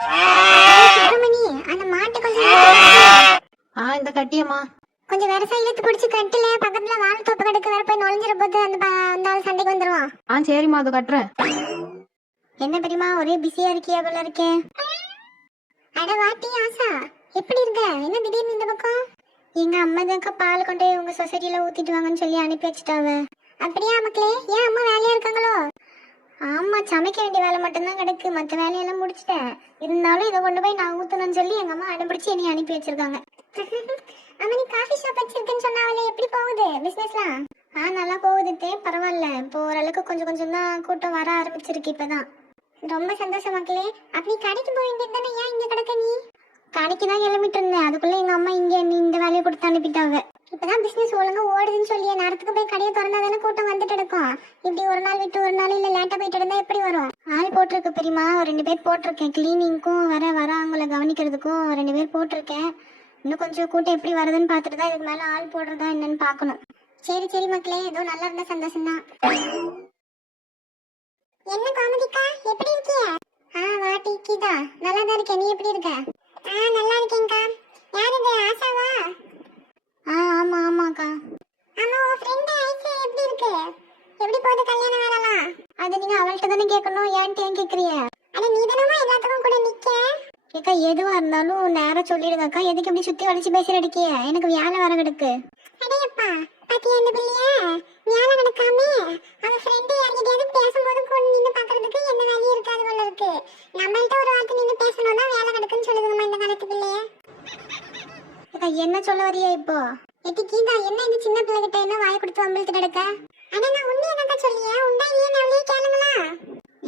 சுப்பிரமணி, அந்த மாட்டு கொஞ்சம் இந்த கட்டியம்மா கொஞ்சம் வெரசா இழுத்து பிடிச்சி கட்டுல பக்கத்துல வாழை தோப்பு கடுக்கு வேற போய் நுழைஞ்சிட போது அந்த ஆள் சண்டைக்கு வந்துருவான். சரிம்மா அது கட்டுறேன். என்ன பெரியமா ஒரே பிஸியா இருக்கியா போல இருக்கே. அட வாட்டி ஆசா, எப்படி இருக்க? என்ன திடீர்னு இந்த பக்கம்? எங்க அம்மா தான்க்கா பால் கொண்டு உங்க சொசைட்டில ஊத்திட்டு வாங்கன்னு சொல்லி அனுப்பி வச்சுட்டாவ. அப்படியா மக்களே? ஏன் அம்மா வேலையா இருக்காங்களோ? ஆமா, சமைக்க வேண்டிய வேலை மட்டும்தான் கிடக்கு, மற்ற வேலையெல்லாம் முடிச்சிட்டேன். இருந்தாலும் இதை கொண்டு போய் நான் ஊத்தணும்னு சொல்லி எங்க அம்மா அனுப்பிடிச்சு என்னை அனுப்பி வச்சிருக்காங்க. அம்மா, நீ காஃபி ஷாப் வச்சிருக்கேன்னு சொன்னாவலே, எப்படி போகுது பிசினஸ்லாம்? நல்லா போகுது, பரவாயில்ல. இப்போ ஓரளவுக்கு கொஞ்சம் கொஞ்சம் தான் கூட்டம் வர ஆரம்பிச்சிருக்கு இப்பதான். ரொம்ப சந்தோஷம் மக்களே. அப்படி கடைக்கு போக வேண்டியது தானே, ஏன் இங்க கிடக்க நீ? கடைக்கு தான் கிளம்பிட்டு இருந்தேன், அதுக்குள்ள எங்க அம்மா இங்க நீ இந்த வேலையை கொடுத்து அனுப்பிட்டாங்க. இப்பதான் பிசினஸ் ஒழுங்கா ஓடுதுன்னு சொல்லி நேரத்துக்கு போய் கடையை திறந்தா தானே கூட்டம் வந்துட்டு இருக்கும். இப்படி ஒரு நாள் விட்டு ஒரு நாள் இல்ல லேட்டா போயிட்டு இருந்தா எப்படி வரும்? ஆள் போட்டிருக்கு பெரியமா, ஒரு 2 பேர் போட்டிருக்கேன். கிளீனிங்க்கும் வர அவங்கள கவனிக்கிறதுக்கும் 2 பேர் போட்டிருக்கேன். இன்னும் கொஞ்சம் கூட்டம் எப்படி வருதுன்னு பார்த்துட்டு தான் இதுக்கு மேல ஆள் போடுறதா என்னன்னு பார்க்கணும். சரி சரி மக்களே, ஏதோ நல்லா இருந்தா சந்தோஷம் தான். என்ன காமெடிக்கா, எப்படி இருக்கிய? வாட்டி கீதா, நல்லா தான் இருக்கேன். நீ எப்படி இருக்க? நல்லா இருக்கேன்க்கா. யார் இது, ஆசாவா? ஆமா ஆமாக்கா. ஆமா, உன் ஃப்ரெண்ட் ஐசு எப்படி இருக்கு? எப்படி போகுது கல்யாணம் வேலைலாம்? அது நீங்க அவள்கிட்ட தானே கேட்கணும், ஏன்ட்டு ஏன் கேட்குறிய? அட நீ தானமா எல்லாத்துக்கும் கூட நிக்க. ஏக்கா எதுவா இருந்தாலும் நேரா சொல்லிடுங்கக்கா, எதுக்கு இப்படி சுத்தி வளைச்சு பேசுற அடிக்கிய? எனக்கு வேலை வர கிடக்கு. அடையப்பா, பாத்தியா இந்த பிள்ளைய? வேலை நடக்காம அவன் ஃப்ரெண்டு யார்கிட்டயாவது பேசும்போது கொண்டு நின்று பாக்குறதுக்கு என்ன வேலையும் இருக்காது போல இருக்கு. நம்மள்ட்ட ஒரு வார்த்தை நின்று பேசணும்னா வேலை நடக்குன்னு சொல்லுதுங்கம்மா இந்த காலத்து பிள்ளைய. என்ன சொல்ல வரியா இப்போ? எட்டி கீதா, என்ன இந்த சின்ன பிள்ளை கிட்ட என்ன வாய் கொடுத்து வம்பிழுத்து கிடக்க? அட நான் உண்மையை தான் சொல்லியா, உண்டா இல்லையா அவளையே கேளுங்களா.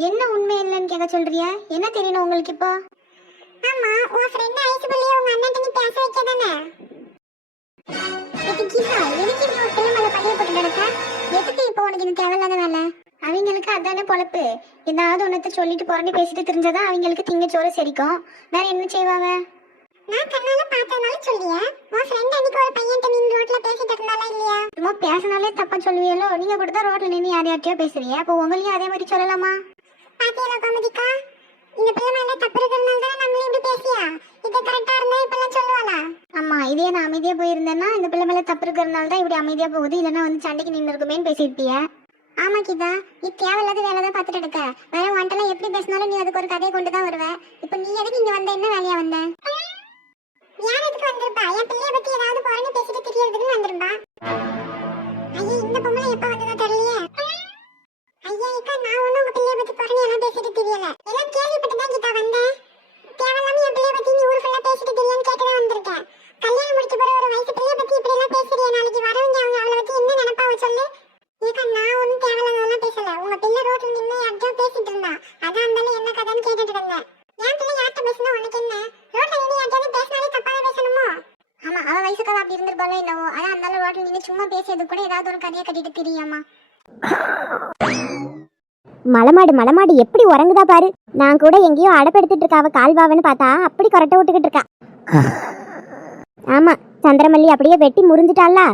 என்ன உண்மை இல்லைன்னு கேட்க சொல்றியா? என்ன தெரியணும் உங்களுக்கு இப்போ? ஆமா, உன் ஃப்ரெண்ட் ஐஸ் பிள்ளைய உங்க அண்ணன் நீ பேச வைக்க தானே. எட்டி கீதா, எதுக்கு இப்படி ஒரு பிள்ளை மேல பழைய போட்டு கிடக்க? எதுக்கு இப்போ உனக்கு இது தேவையில்லாத வேலை? அவங்களுக்கு அதானே பொழப்பு. ஏதாவது ஒன்னத்தை சொல்லிட்டு புறணி பேசிட்டு தெரிஞ்சாதான் அவங்களுக்கு திங்கச்சோறு செரிக்கும். வேற என்ன செய்வாங்க? நான் கண்ணால பார்த்தனால சொல்லியா? உன் ஃப்ரெண்ட் அன்னைக்கு ஒரு பையன்ட்ட நின்னு ரோட்ல பேசிட்டு இருந்தால இல்லையா? சும்மா பேசினாலே தப்பா சொல்லுவீங்களோ? நீங்க கூட தான் ரோட்ல நின்னு யாரையாட்டியோ பேசுறீங்க, அப்போ உங்களையும் அதே மாதிரி சொல்லலாமா? பாத்தியா காமெடிக்கா, இந்த பிள்ளை மேல தப்பு இருக்கிறதுனால தான் நம்மளே இப்படி பேசியா? இது கரெக்டா இருந்தா இப்பெல்லாம் சொல்லுவாளா? ஆமா, இதே நான் அமைதியா போயிருந்தேன்னா இந்த பிள்ளை மேல தப்பு இருக்கிறதுனால தான் இப்படி அமைதியா போகுது, இல்லைன்னா வந்து சண்டைக்கு நின்று இருக்குமேன்னு பேசியிருப்பிய. ஆமா கீதா, நீ தேவையில்லாத வேலை தான் பார்த்துட்டு இருக்க. வேற வாண்டெல்லாம் எப்படி பேசினாலும் நீ அதுக்கு ஒரு கதையை கொண்டு தான் வருவ. இப்போ நீ எதுக்கு இங்க வந்த, என்ன வேலையா வந்த? யார் எதுக்கு வந்திருப்பா? என் பிள்ளைய பத்தி ஏதாவது புறணி பேசிட்டு தெரியறதுன்னு வந்திருப்பா. ஐயா, இந்த பொம்பளை எப்ப வந்ததா தெரியலையே. ஐயா இக்கா, நான் ஒன்னும் உங்க பிள்ளைய பத்தி புறணி எல்லாம் பேசிட்டு தெரியல. எல்லாம் கேள்விப்பட்டு தான் கீதா வந்தேன். தேவையில்லாம என் பிள்ளைய பத்தி நீ ஊர் ஃபுல்லா பேசிட்டு தெரியான்னு கேட்கதான் வந்திருக்கேன். கல்யாணம் முடிச்ச பிறகு ஒரு வயசு பிள்ளைய பத்தி இப்படி எல்லாம் பேசுறியா? நாளைக்கு வரவங்க அவங்க அவளை பத்தி என்ன நினைப்பாவ சொல்லு. ஏக்கா, நான் ஒன்னும் தேவையில்லாதெல்லாம் பேசல. உங்க பிள்ளை ரோட்ல நின்று யார்கிட்டயோ பேசிட்டு இருந்தா, அதான் இருந்தாலும் என்ன கதைன்னு கேட்டுட்டு இருந்தேன். என் பிள்ளை யார்கிட்ட பேசினா உனக்கு என்ன? ரோட்ல நின்று யார்கிட்டயாவது பேசினாலே தப்பாக பேசணுமோ? ஆமா, அவ வயசுக்காக அப்படி இருந்திருப்பாளோ என்னவோ. அதான் இருந்தாலும் ரோட்ல நின்று சும்மா பேசியது கூட ஏதாவது ஒரு கதையை கட்டிட்டு தெரியாமா? மலமாடு எப்படி உறங்குதா பாரு. நான் கூட எங்கேயோ அடப்படுத்திட்டு இருக்கா அவ கால்வாவன்னு பார்த்தா அப்படி கொரட்டை விட்டுக்கிட்டு இருக்கா. ஆமா, சந்திரமல்லி அப்படியே வெட்டி முறிஞ்சிட்டாளா.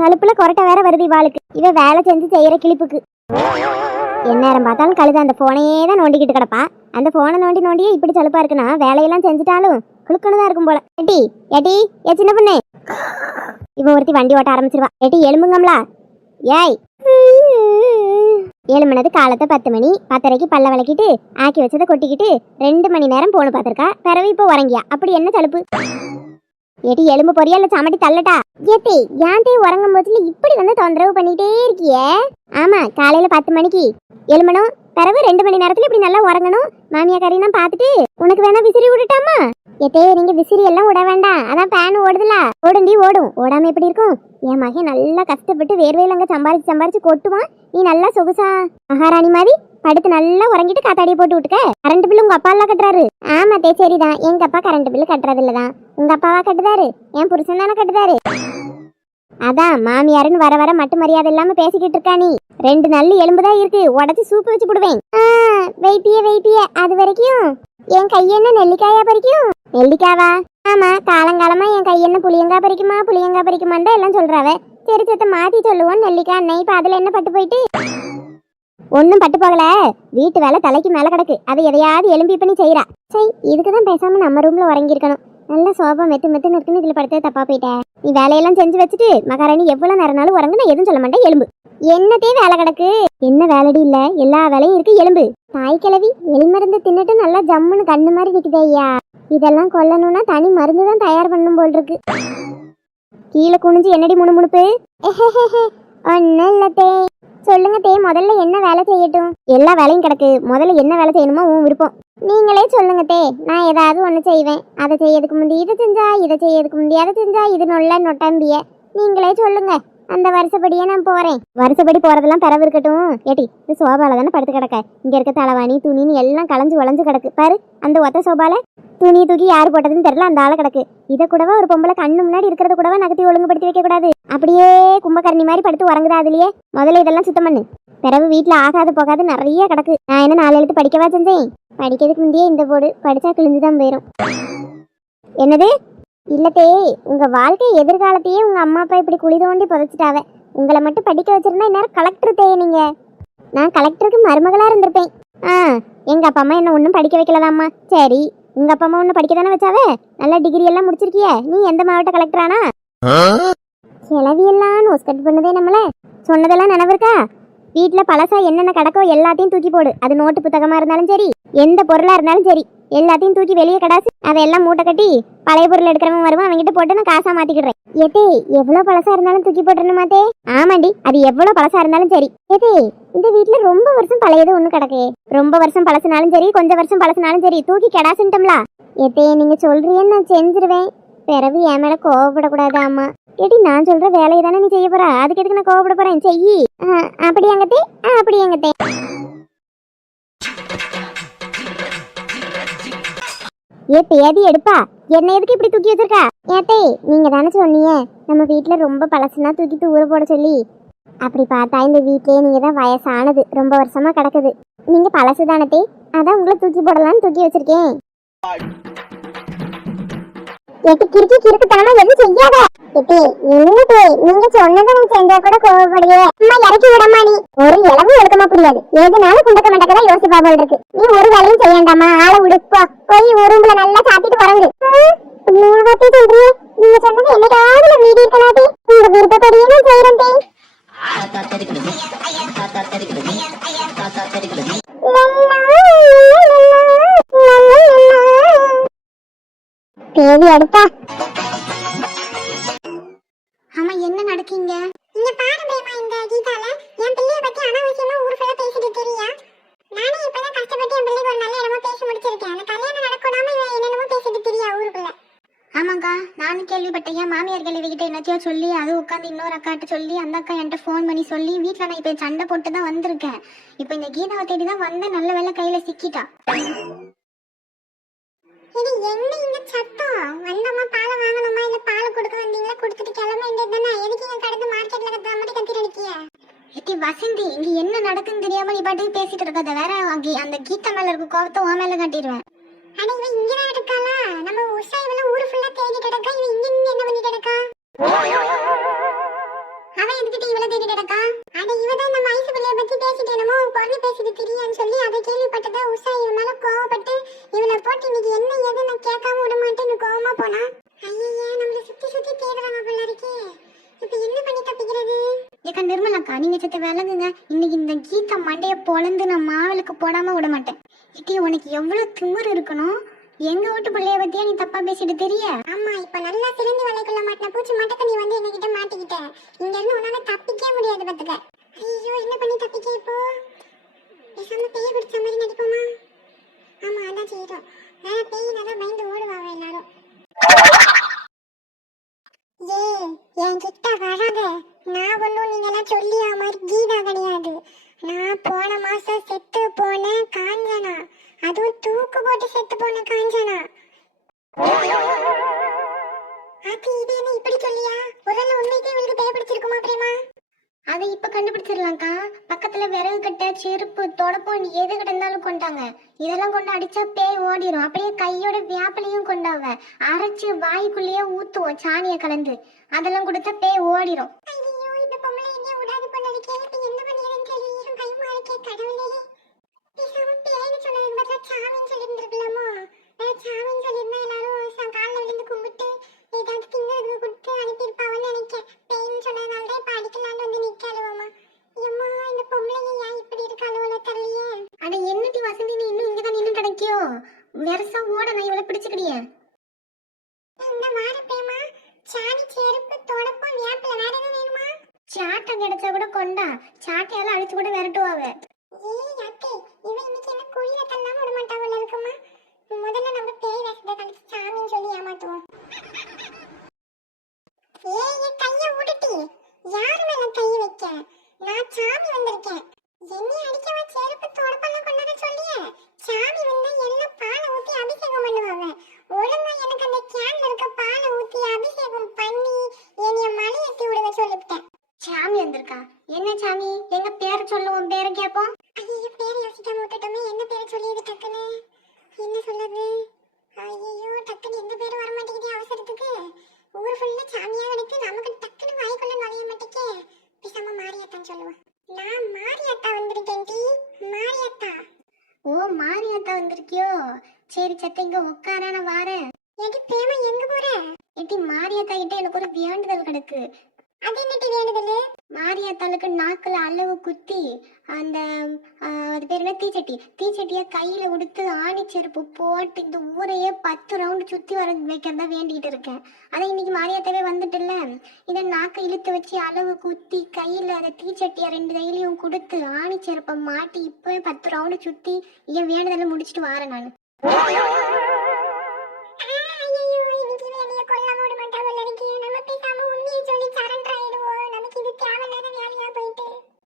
தழுப்புல கொரட்டை வேற வருது இவாளுக்கு. இவ வேலை செஞ்சு செய்யற கிளிப்புக்கு எந்நேரம் பார்த்தாலும் கழுத அந்த போனையே தான் நோண்டிக்கிட்டு கிடப்பா. அந்த போனை நோண்டியே இப்படி சலுப்பா இருக்குன்னா வேலையெல்லாம் செஞ்சுட்டாலும் குளுக்கணுதான் இருக்கும் போல. ஏட்டி ஏ சின்ன பொண்ணு, இவ ஒருத்தி வண்டி ஓட்ட ஆரம்பிச்சிருவா. ஏட்டி எலும்புங்கம்லா. ஏய், எழுமனது காலத்தை 10 மணி 10:30க்கு பல்ல விளக்கிட்டு ஆக்கி வச்சதை கொட்டிக்கிட்டு 2 மணி நேரம் போன பார்த்திருக்கா. பிறகு இப்போ உறங்கியா. அப்படி என்ன சலுப்பு? ஏட்டி எலும்பு பொரியா இல்ல சமட்டி தள்ளட்டா? ஏட்டி ஏன் தே உறங்கும் போதுல இப்படி வந்து தொந்தரவு பண்ணிட்டே இருக்கியே? ஆமா, காலையில 10 மணிக்கு எழுமணும், பிறகு 2 மணி நேரத்துல இப்படி நல்லா உறங்கணும். மாமியா கறினா பார்த்துட்டு உனக்கு வேணா விசிறி விட்டுட்டாமா? ஏத்தே, நீங்க விசிறி எல்லாம் விட வேண்டாம், அதான் பேன் ஓடுதுல. ஓடுண்டி ஓடும், ஓடாம எப்படி இருக்கும்? என் மகன் நல்லா கஷ்டப்பட்டு வேர்வையில அங்க சம்பாரிச்சு கொட்டுவான். நீ நல்லா சொகுசா மகாராணி மாதிரி படுத்து நல்லா உறங்கிட்டு காத்தாடியை போட்டு விட்டுக்க. கரண்ட் பில்லு உங்க அப்பா எல்லாம் கட்டுறாரு. ஆமாத்தே, சரிதான். எங்க அப்பா கரண்ட் பில்லு கட்டுறது இல்லதான், உங்க அப்பாவா கட்டுதாரு? என் புருஷன் தானே கட்டுதாரு. அதான் மாமியாருன்னு வர மட்டு மரியாதை இல்லாம பேசிக்கிட்டு இருக்கா நீ. 2 நல்ல எலும்புதான் இருக்கு, உடச்சு சூப்பு வச்சு போடுவேன். வெயிட்டிய அது வரைக்கும் என் கையென்ன நெல்லிக்காயா பறிக்கும்? நெல்லிக்காவா? ஆமா, காலங்காலமா என் கையென்ன புளியங்கா பறிக்குமான்னு எல்லாம் சொல்றாவ. சரி சத்த மாத்தி சொல்லுவோம் நெல்லிக்காய் அன்னை. இப்ப அதுல என்ன பட்டு போயிட்டு? ஒன்னும் பட்டு போகல. வீட்டு வேலை தலைக்கு மேல கிடக்கு. அதை எதையாவது எலும்பி பண்ணி செய்யறா. சரி, இதுக்குதான் பேசாம நம்ம ரூம்ல உறங்கி இருக்கணும். நல்ல சோபா மெத்து மெத்துன்னு இருக்குன்னு இதுல படுத்தே தப்பா போயிட்டேன். நீ வேலையெல்லாம் செஞ்சு வச்சுட்டு மகாராணி எவ்வளவு நேரம்னாலும் உறங்கு, நான் எதுவும் சொல்ல மாட்டேன். எலும்பு. என்னத்தே வேலை கிடக்கு? என்ன வேலைடி இல்ல, எல்லா வேலையும் இருக்கு. எலும்பு. தாய் கிழவி எலிமருந்து தின்னுட்டு நல்லா ஜம்முன்னு கண்ணு மாதிரி நிக்குதே ஐயா. இதெல்லாம் கொல்லணும்னா தனி மருந்து தான் தயார் பண்ணும் போல் இருக்கு. கீழே குனிஞ்சு என்னடி முணுமுணுப்பு? ஒன்னும் இல்லத்தே. சொல்லுங்க தே, முதல்ல என்ன வேலை செய்யட்டும்? எல்லா வேலையும் கிடக்கு. முதல்ல என்ன வேலை செய்யணுமோ உன் விருப்பம். நீங்களே சொல்லுங்க தே, நான் ஏதாவது ஒண்ணு செய்வேன். அதை செய்யறதுக்கு முந்தி இதை செஞ்சா, இதை செய்யறதுக்கு முந்தி அதை செஞ்சா, இது நொல்ல நொட்டம்பிய. நீங்களே சொல்லுங்க, அந்த வருஷப்படியே நான் போறேன். வருஷப்படி போறதெல்லாம் பிறவு இருக்கட்டும். ஏட்டி, இது சோபால தானே படுத்து கிடக்க. இங்க இருக்க தலைவாணி துணின்னு எல்லாம் களைஞ்சு வளைஞ்சு கிடக்கு பாரு. அந்த ஒத்த சோபால துணியை தூக்கி யாரு போட்டதுன்னு தெரியல, அந்த ஆளை கிடக்கு. இதை கூடவா ஒரு பொம்பளை கண்ணு முன்னாடி இருக்கிறத கூடவா நகர்த்தி ஒழுங்குபடுத்தி வைக்க கூடாது? அப்படியே கும்பகர்ணி மாதிரி படுத்து உறங்குதா அதுலயே? முதல்ல இதெல்லாம் சுத்தம் பண்ணு. பிறகு வீட்டுல ஆகாது போகாது நிறைய கிடக்கு. நான் என்ன 4 எழுத்து படிக்கவா செஞ்சேன்? படிக்கிறதுக்கு முந்தையே இந்த போடு படிச்சா கிழிஞ்சுதான் போயிடும். என்னது? இல்லத்தே, உங்க வாழ்க்கை எதிர்காலத்தையே உங்க அம்மா அப்பா இப்படி குழி தோண்டி புதைச்சிட்டாவ. உங்களை மட்டும் படிக்க வச்சிருந்தா இந்நேரம் கலெக்டர் தே. நீங்க நான் கலெக்டருக்கு மருமகளா இருந்திருப்பேன். எங்க அப்பா அம்மா என்ன ஒன்றும் படிக்க வைக்கலதாம்மா. சரி, உங்க அப்பா அம்மா ஒன்னும் படிக்க தானே வச்சாவே. நல்ல டிகிரி எல்லாம் முடிச்சிருக்கிய. நீ எந்த மாவட்ட கலெக்டரானா? கிளவியெல்லாம் நோஸ்கட் பண்ணுதே நம்மள. சொன்னதெல்லாம் நினைவு இருக்கா? வீட்டுல பழசா என்னென்ன கிடக்கோ எல்லாத்தையும் தூக்கி போடு. அது நோட்டு புத்தகமா இருந்தாலும் சரி, எந்த பொருளா இருந்தாலும் சரி, எல்லாத்தையும் தூக்கி வெளியே கடாசு. அதையெல்லாம் மூட்டை கட்டி பழைய பொருள் எடுக்கிறவன் வருவான், அவங்ககிட்ட போட்டு நான் காசா மாத்திக்கிடுறேன். ஏத்தே, எவ்வளவு பழசா இருந்தாலும் தூக்கி போட்டுருமாத்தே? ஆமாண்டி, அது எவ்வளவு பழசா இருந்தாலும் சரி. ஏத்தே, இந்த வீட்டுல ரொம்ப வருஷம் பழையது ஒண்ணு கிடக்கு. ரொம்ப வருஷம் பழசுனாலும் சரி, கொஞ்சம் வருஷம் பழசுனாலும் சரி, தூக்கி கடாசுட்டோம்ல. ஏத்தே, நீங்க சொல்றீன்னு நான் செஞ்சிருவேன். பிறகு என் மேல கோவப்படக்கூடாது. ஆமா ஏடி, நான் சொல்ற வேலையை தானே நீ செய்ய போற. அதுக்கு எதுக்கு நான் கோவப்பட போறேன்? செய்யி. அப்படி எங்கத்தே? அப்படி எங்கத்தே? ஏ பேதி எடுப்பா, என்ன எதுக்கு இப்படி தூக்கி வச்சிருக்கா? ஏத்தே, நீங்க தானே சொன்னீங்க நம்ம வீட்டுல ரொம்ப பழசுனா தூக்கி தூர போட சொல்லி. அப்படி பார்த்தா இந்த வீட்லயே நீங்க தான் வயசானது, ரொம்ப வருஷமா கிடக்குது. நீங்க பழசு தானே, அதான் உங்களை தூக்கி போடலான்னு தூக்கி வச்சிருக்கேன். எட்டு கிறுக்கி கிறுக்குத்தனமா எதுவும் செய்யாத. எட்டி, என்னது நீங்க சொன்னதை நான் செஞ்சா கூட கோவப்படுவே. அம்மா இறக்கி விடமா. நீ ஒரு இளவு ஒழுக்கமா புரியாது. எதுனாலும் குண்டக்க மண்டக்கதா யோசிப்பா போல் இருக்கு. நீ ஒரு வேலையும் செய்யண்டாமா, ஆளை விடுப்பா. போய் ரூம்ல நல்லா சாத்திட்டு வரங்கு. சொல்றீங்க, நீங்க சொன்னது என்னைக்காவது நான் மீறி இருக்கலாதே. உங்க விருப்பப்படியே நான் செய்யறேன் தே. தேவி அடுத்தா. ஆமா, என்ன நடக்கீங்க? இங்க பாரு பேமா, இந்த கீதால என் பிள்ளைய பத்தி அனாவசியமா ஊர் ஃபுல்லா பேசிட்டு தெரியா? நானே இப்பதான் கஷ்டப்பட்டு என் பிள்ளைக்கு ஒரு நல்ல இடமா பேசி முடிச்சிருக்கேன். அந்த கல்யாணம் நடக்கூடாம இவன் என்னென்னமோ பேசிட்டு தெரியா ஊருக்குள்ள. ஆமாக்கா, நானும் கேள்விப்பட்டேன். என் மாமியார் கேள்விக்கிட்ட என்னத்தையோ சொல்லி, அது உட்காந்து இன்னொரு அக்காட்ட சொல்லி, அந்த அக்கா என்கிட்ட ஃபோன் பண்ணி சொல்லி, வீட்டுல நான் இப்ப சண்டை போட்டு தான் வந்திருக்கேன். இப்ப இந்த கீதாவை தேடி தான் வந்தேன். நல்ல வேலை கையில சிக்கிட்டா. இது என்ன இங்க சத்தம்? வந்தமா பாலை வாங்கணுமா, இல்ல பால் கொடுக்க வந்தீங்களா? கொடுத்துட்டு கிளம்ப வேண்டியதுதானே. எதுக்கு இங்க கடந்து மார்க்கெட்ல கத்துற மாதிரி கத்திட்டு இருக்கிய? ஏட்டி வசந்தி, இங்க என்ன நடக்குன்னு தெரியாம நீ பாட்டுக்கு பேசிட்டு இருக்காத. வேற அந்த கீதா மேல இருக்க கோவத்தை உன் மேல காட்டிடுவேன். அட, இவ இங்கதான் இருக்காளா? நம்ம உஷா இவெல்லாம் ஊரு ஃபுல்லா தேடிட்டு இருக்கா. இவ இங்க நின்னு என்ன பண்ணிட்டு இருக்கா? அவன் எதுக்கிட்ட இவளை தேடிட்டு இருக்கா? அட, இவதான் நம்ம ஐசு பிள்ளைய பத்தி பேசிட்டு என்னமோ பொண்ணு பேசிட்டு தெரியான்னு சொல்லி அதை கேள்விப்பட்டதா உஷா இவன் மேல கோவப்பட்டு இவனை போட்டு இன்னைக்கு என்ன ஏது நான் கேட்காம விட மாட்டேன்னு கோவமா போனா. ஐயா, நம்மள சுத்தி சுத்தி தேடுறாங்க போல இருக்கே. இப்ப என்ன பண்ணி தப்பிக்கிறது? ஏக்கா நிர்மலாக்கா, நீங்க சத்த விளங்குங்க. இன்னைக்கு இந்த கீதா மண்டைய பொழந்து நான் மாவளுக்கு போடாம விட மாட்டேன். இட்டி, உனக்கு எவ்வளவு திமிரு இருக்கணும்? எங்க வீட்டு பிள்ளைய பத்தியா நீ தப்பா பேசிட்டு தெரிய? ஆமா, இப்ப நல்லா சிறந்து வலைக்குள்ள மாட்டின பூச்சி மாட்டக்க நீ வந்து என்கிட்ட மாட்டிக்கிட்ட. இங்க இருந்து உன்னால தப்பிக்கவே முடியாது பாத்துக்க. ஐயோ, என்ன பண்ணி தப்பிக்க இப்போ? பேசாம பேய பிடிச்ச மாதிரி நடிப்போமா? ஆமா, அதான் செய்யறோம். வேற பேயினால பயந்து ஓடுவாங்க எல்லாரும். ஏ, என் கிட்ட வராத. நான் ஒன்னும் நீங்க எல்லாம் சொல்லியா மாதிரி கீதா கிடையாது. நான் போன மாசம் செத்து போன காஞ்சனா, அதுவும் தூக்கு போட்டு செத்து போன காஞ்சனா. அது இது என்ன இப்படி சொல்லியா? ஒருவேளை உண்மைக்கே இவளுக்கு பேய் பிடிச்சிருக்குமா பிரேமா? அதை இப்ப கண்டுபிடிச்சிடலாம்க்கா. பக்கத்துல விறகு கட்ட, செருப்பு, தொடப்பம் எது கிடந்தாலும் கொண்டாங்க. இதெல்லாம் கொண்டு அடிச்சா பேய் ஓடிரும். அப்படியே கையோட வியாப்பலையும் கொண்டாவ அரைச்சு வாய்க்குள்ளேயே ஊத்துவோம் சாணிய கலந்து. அதெல்லாம் கொடுத்தா பேய் ஓடிரும். ஐயோ, இந்த பொம்பளை என்ன விடாது பண்ணதுக்கே இப்ப என்ன பண்ணிடுன்னு சொல்லி கை மாறிக்கே கடவுள். ஓட நான் இவளை பிடிச்சுக்கிடியே. இந்த மாற பிரேமா சாணி செருப்பு தொடப்பம் வேப்பில வேற எதுவும் வேணுமா? சாட்டை கிடைச்சா கூட கொண்டா, சாட்டையால அழிச்சு கூட விரட்டுவாவ. ஏய் அத்தை, இவ இன்னைக்கு என்ன குழியில தள்ளாம விட மாட்டாவல இருக்குமா? முதல்ல நம்ம பேய் வேஷத்தை கழிச்சு சாமின்னு சொல்லி ஏமாத்துவோம். ஏய் என் கைய உடுட்டி, யாரு மேல கை வைக்க? நான் சாமி வந்திருக்கேன். என்னை அடிக்கவா செருப்பு தொடப்பெல்லாம் கொண்டாட சொல்லியே? சாமி வந்தா எல்லாம் பாலை ஊத்தி அபிஷேகம் பண்ணுவாங்க. ஒழுங்கா எனக்கு அந்த கேன்ல இருக்க பாலை ஊத்தி அபிஷேகம் பண்ணி என்னைய மலை ஏத்தி விடுங்க சொல்லிவிட்டேன். சாமி வந்திருக்கா? என்ன சாமி? எங்க பேரை சொல்லுவோம், பேரை கேட்போம். ஐயோ பேரை யோசிக்காம விட்டுட்டோமே, என்ன பேரை சொல்லியது டக்குன்னு? என்ன சொல்லுது? ஐயோ டக்குன்னு எந்த பேரும் வர மாட்டேங்குது அவசரத்துக்கு. ஊர் ஃபுல்லா சாமியா கிடக்கு, நமக்கு டக்குன்னு வாய்க்குள்ள நுழைய மாட்டேக்கே. பேசாம மாரியாத்தான்னு சொல்லுவோம். நான் மாரியாத்தா வந்திருக்கேன் டி, மாரியாத்தா. ஓ மாரியாத்தா வந்திருக்கியோ? சரி சத்த இங்க உட்கார, நான் வாரேன். ஏடி பிரேமா எங்க போற? ஏடி மாரியாத்தா கிட்ட எனக்கு ஒரு வேண்டுதல் கிடக்கு. அது என்னடி வேண்டுதல்? மாரியாத்தாளுக்கு நாக்குல அளவு குத்தி அந்த அது பேர் என்ன, தீச்சட்டிய கையில உடுத்து ஆணி செருப்பு போட்டு இந்த ஊரையே 10 ரவுண்டு சுத்தி வர வைக்கிறதா வேண்டிட்டு இருக்கேன். அதை இன்னைக்கு மாரியாத்தாவே வந்துட்டுல்ல, இதை நாக்கை இழுத்து வச்சு அளவு குத்தி கையில அந்த தீச்சட்டிய 2 கையிலையும் கொடுத்து ஆணி செருப்பை மாட்டி இப்பவே 10 ரவுண்டு சுத்தி என் வேண்டுதலை முடிச்சுட்டு வாரேன் நான்.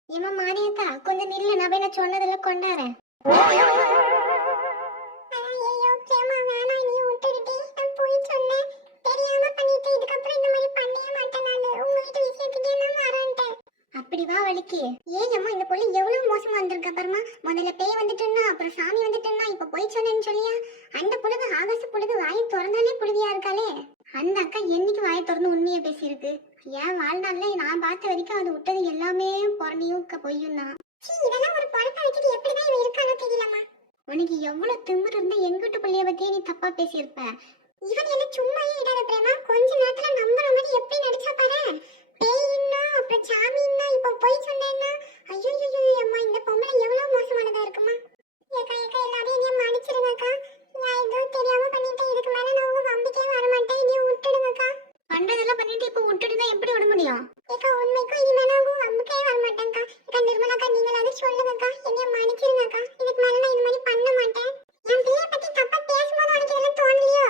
ஏமா மாரியாத்தா கொஞ்சம் நில்லு, நான் போய் நான் சொன்னதுல கொண்டாரேன். அப்படி வா வலிக்கு. ஏன் அம்மா இந்த பொண்ணு எவ்வளவு மோசமா வந்திருக்கா பாருமா. முதல்ல பேய் வந்துட்டுன்னா, அப்புறம் சாமி வந்துட்டுன்னா, இப்ப போய் சொன்னேன்னு சொல்லியா? அந்த புழுகு ஆகாச புழுகு வாயை திறந்தாலே புழுவியா இருக்காளே. அந்த அக்கா என்னைக்கு வாயை திறந்து உண்மையை பேசியிருக்கு? ஏன் வாழ்நாள்ல நான் பார்த்த வரைக்கும் அது விட்டது எல்லாமே பொறணியும் பொய்யும் தான். இதெல்லாம் ஒரு பொழப்ப வச்சுட்டு எப்படிதான் இவ இருக்கானோ தெரியலமா. உனக்கு எவ்வளவு திமிரு இருந்தா எங்கிட்ட பிள்ளைய பத்தியே நீ தப்பா பேசியிருப்ப. இவன் என்ன சும்மாயே இடாத பிரேமா, கொஞ்ச நேரத்துல நம்புற மாதிரி எப்படி நடிச்சா பாரு. பேயின்னா அப்புறம் சாமின்னா இப்ப போய் சொன்னேன்னா, ஐயோ அம்மா இந்த பொம்பளை எவ்வளவு மோசமானதா இருக்குமா. ஏக்கா ஏக்கா எல்லாரையும் என்னைய மன்னிச்சிருங்கக்கா, நான் ஏதோ தெரியாம பண்ணிட்டேன். இதுக்கு மேல நான் உங்க வம்பிக்கே வர மாட்டேன், என்னைய விட்டுடுங்கக்கா. பண்றதெல்லாம் பண்ணிட்டு இப்ப விட்டுட்டுதான் எப்படி விட முடியும்? ஏக்கா உண்மைக்கும் இனிமேல உங்க வம்பிக்கே வர மாட்டேன்க்கா. ஏக்கா நிர்மலாக்கா நீங்களாவது சொல்லுங்கக்கா, என்னைய மன்னிச்சிருங்கக்கா. இதுக்கு மேல நான் இந்த மாதிரி பண்ண மாட்டேன். என் பிள்ளைய பத்தி தப்பா பேசும்போது உனக்கு இதெல்லாம் தோணலையோ?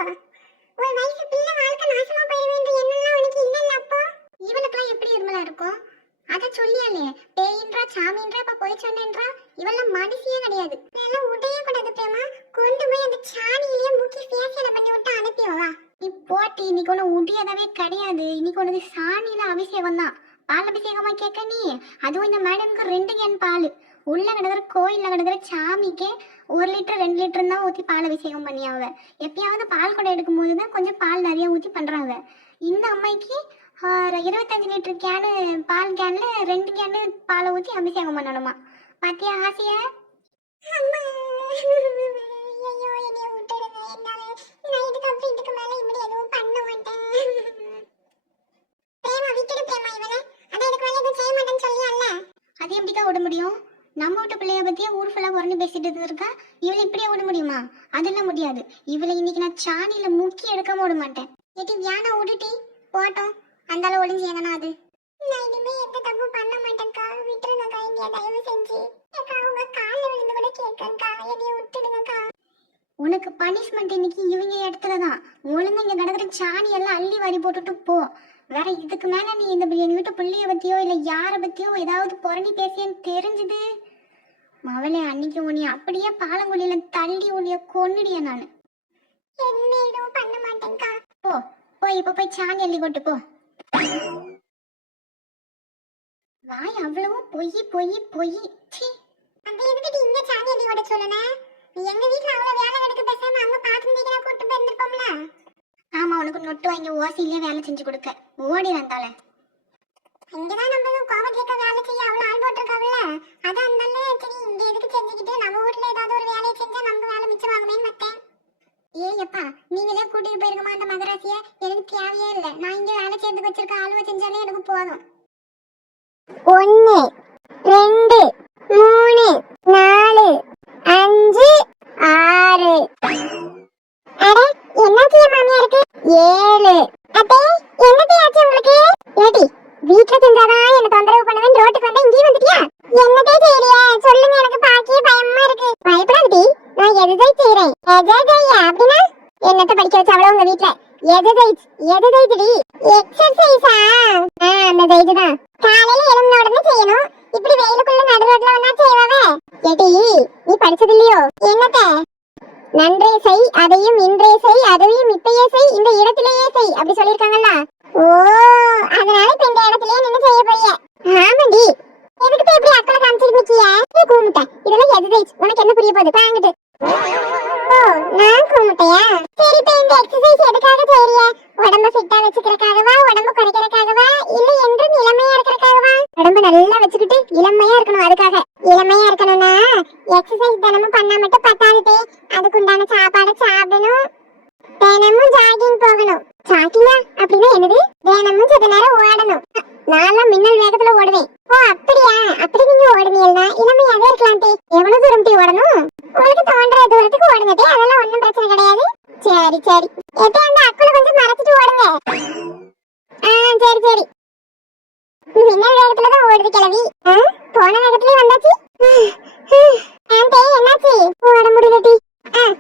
ஒரு வயசு பிள்ளை வாழ்க்கை நாசமா போயிருவேன்ற எண்ணெல்லாம் உனக்கு இல்லைல்ல? அப்போ இவளுக்கெல்லாம் எப்படி நிர்மலா இருக்கும்? அத சொல்லியாலே பேயின்றா சாமின்றா இப்ப போய் சொன்னேன்றா. இவெல்லாம் மனுஷியே கிடையாது. இதெல்லாம் உடைய கூடாது பிரேமா. கொண்டு போய் அந்த சாணியிலேயே முக்கி ஃபேஷியல பண்ணி விட்டு அனுப்பிடுவா. நீ போட்டி இன்னைக்கு ஒன்று உடையதாவே கிடையாது. இன்னைக்கு உனக்கு சாணியில அபிஷேகம் தான். பால் அபிஷேகமா கேட்க நீ? அதுவும் இந்த மேடம்க்கு 2 கேன் பால். உள்ள கிடக்குற கோயில்ல கிடக்குற சாமிக்கே 1 லிட்டர் 2 லிட்டர் தான் ஊற்றி பால் அபிஷேகம் பண்ணியாவ. எப்பயாவது பால் குடம் எடுக்கும் போது தான் கொஞ்சம் பால் நிறைய ஊற்றி பண்றாங்க. இந்த அம்மைக்கு 25 லிட்டர் கேனு பால் கேன்ல 2 கேனு பாலை ஊற்றி அபிஷேகம் பண்ணணுமா. பாத்தியா ஆசைய? அது எப்படிக்கா விட முடியும்? நம்ம வீட்டு பிள்ளைய பத்தியே ஊர் ஃபுல்லா புறணி பேசிட்டு இருக்கா. இவளை இப்படியே விட முடியுமா? அதெல்லாம் முடியாது. இவளை இன்னைக்கு நான் சாணியில முக்கி எடுக்காம விட மாட்டேன். ஏட்டி வியானா விட்டுட்டி போட்டோம், அந்தால ஒளிஞ்சு எங்கன்னா அது. நான் இனிமே எந்த தப்பு பண்ண மாட்டேன்க்கா, விட்டுருங்கக்கா. என்னைய தயவு செஞ்சு அக்கா உங்க காலில் விழுந்து கூட கேட்கங்கக்கா, என்னைய விட்டுடுங்கக்கா. உனக்கு பனிஷ்மெண்ட் இன்னைக்கு இவங்க இடத்துல தான். ஒழுங்கா இங்க கிடக்குற சாணி எல்லாம் அள்ளி வாரி போட்டுட்டு போ. வேற இதுக்கு மேல நீ இந்த எங்க வீட்டு பிள்ளைய பத்தியோ இல்ல யார பத்தியோ ஏதாவது புரணி பேசியன்னு தெரிஞ்சது மவளே, அன்னைக்கு உன்னை அப்படியே பாலங்குழியில தள்ளி உன்னைய கொன்னுடிய நானு. என்ன பண்ண மாட்டேன்க்கா. போ போய் இப்ப போய் சாணி அள்ளி கொட்டு போ. வாய் அவ்வளவும் பொய் பொய் பொய். அந்த எதுக்கு இங்க சாணி அள்ளி கொட்ட சொல்லன? எங்க வீட்ல அவ்வளவு வேலை கிடக்கு, பேசாம அங்க பாத்ரூம் தேய்க்க கூட்டி போயிருந்திருப்போம்ல. ஆமா, உனக்கு நொட்டு வாங்கி ஓசியிலே வேலை செஞ்சு கொடுக்க ஓடி வந்தால. இங்கதான் நம்ம கோபம் கேட்க வேலை செய்ய அவ்வளவு ஆள் போட்டிருக்காவில்ல, அதான் இருந்தாலே சரி இங்க எதுக்கு செஞ்சுக்கிட்டு நம்ம வீட்டுல ஏதாவது ஒரு வேலையை செஞ்சா நமக்கு வேலை மிச்சமாகுமேன்னு வந்தேன். ஏப்பா நீங்களே கூட்டிட்டு போயிருக்கமா அந்த மகராசிய? எனக்கு தேவையே இல்லை. நான் இங்க வேலை செய்யறதுக்கு வச்சிருக்க ஆளுவ செஞ்சாலே எனக்கு போதும். 1 2 3 4 5 6 7. அத்தே என்னத்தே ஆச்சு உங்களுக்கு? ஏடி வீட்ல செஞ்சாதான் என்ன தொந்தரவு பண்ணுவேன் ரோட்டுக்கு வந்தா இங்கேயும் வந்துட்டியா? என்னத்தே செய்யறியா சொல்லுங்க, எனக்கு பாக்கியே பயமா இருக்கு. பயப்படாதடி, நான் எதுதை செய்றேன். எதுதையா அப்படின்னா என்னத்த படிக்க வச்சாவளோ உங்க வீட்ல? எதுதைடி? எக்ஸர்சைஸா? அந்த தைதுதான். காலையில எழும்பின உடனே செய்யணும். இப்படி வெயிலுக்குள்ள நடு ரோட்ல வந்தா செய்வாவே? ஏடி நீ படிச்சது இல்லையோ? என்னத்த? நன்றே செய், அதையும் இன்றே செய், அதையும் இப்பயே செய், இந்த இடத்திலேயே செய் அப்படி சொல்லிருக்காங்கல்ல. ஓ, அதனால இப்ப இந்த இடத்திலேயே நின்னு செய்ய போறிய? ஆமாண்டி. எதுக்கு இப்படி அக்கறை காமிச்சிட்டு நிக்கிய? கூமுட்ட இதெல்லாம் எதுதைச்சு உனக்கு என்ன புரிய போகுது? பாங்கிட்டு. ஓ, நான் கூமுட்டையா? சரி, இப்ப இந்த எக்ஸசைஸ் எதுக்காக செய்றிய? உடம்ப ஃபிட்டா வச்சுக்கிறதுக்காகவா, உடம்ப குறைக்கிறதுக்காகவா, இல்ல என்றும் இளமையா இருக்கிறதுக்காகவா? உடம்ப நல்லா வச்சுக்கிட்டு இளமையா இருக்கணும். அதுக்காக இளமையா இருக்கணும்னா எக்ஸசைஸ் தினமும் பண்ணா மட்டும் பத்தாது. அதுக்குண்டான சாப்பாடு சாப்பிடணும். தினமும் ஜாகிங் போகணும். ஜாகிங்கா அப்படின்னா என்னது? தினமும் கொஞ்ச நேரம் ஓடணும். நான்லாம் மின்னல் வேகத்துல ஓடுவேன். ஓ அப்படியா? அப்படி நீங்க ஓடுனீங்கன்னா இளமையாவே இருக்கலாம். எவ்வளவு தூரம் ஓடணும்? உங்களுக்கு தோன்ற தூரத்துக்கு ஓடுங்க. அதெல்லாம் ஒண்ணும் பிரச்சனை கிடையாது. சரி சரி, எப்ப அந்த அக்குல கொஞ்சம் மறைச்சிட்டு ஓடுங்க. சரி. மின்னல் வேகத்துல தான் ஓடுது கிளவி. போன வேகத்திலே வந்தாச்சு. என்னாச்சு? ஓட முடியலடி.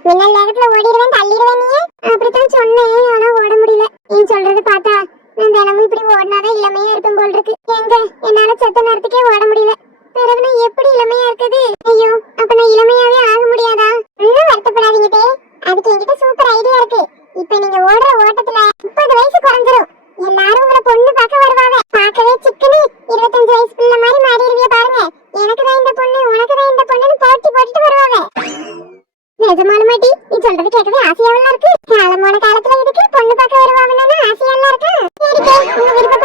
மின்னல் வேகத்துல ஓடிடுவேன், தள்ளிடுவேன். நீ அப்படித்தான் சொன்னேன், ஆனா ஓட முடியல. நீ சொல்றது பார்த்தா நான் தினமும் இப்படி ஓடினாதான் இளமையா இருப்பேன் போல் இருக்கு. எங்க என்னால செத்த நேரத்துக்கே ஓட முடியல. பிறகு நான் எப்படி இளமையா இருக்குது? ஐயோ, அப்ப நான் இளமையாவே ஆக முடியாதா? இன்னும் வருத்தப்படாதீங்க தே, அதுக்கு என்கிட்ட சூப்பர் ஐடியா இருக்கு. இப்ப நீங்க ஓடுற ஓட்டத்துல 30 வயசு குறைஞ்சிரும். எல்லாரும் உங்களை பொண்ணு பார்க்க வருவாங்க. பார்க்கவே சிக்கனு 25 வயசு பிள்ளை மாதிரி மாறிடுவீங்க பாருங்க. எனக்கு தான் இந்த பொண்ணு, உனக்கு தான் இந்த பொண்ணுன்னு போட்டி போட்டுட்டு வருவாங்க. நிஜமாலுமாட்டி நீ சொல்றது கேட்கவே ஆசையாவெல்லாம் இருக்கு. காலமான காலத்துல இதுக்கு பொண்ணு பார்க்க வருவாங்கன்னு ஆசையெல்லாம் இருக்கு. சரி, உங்க விருப்பம்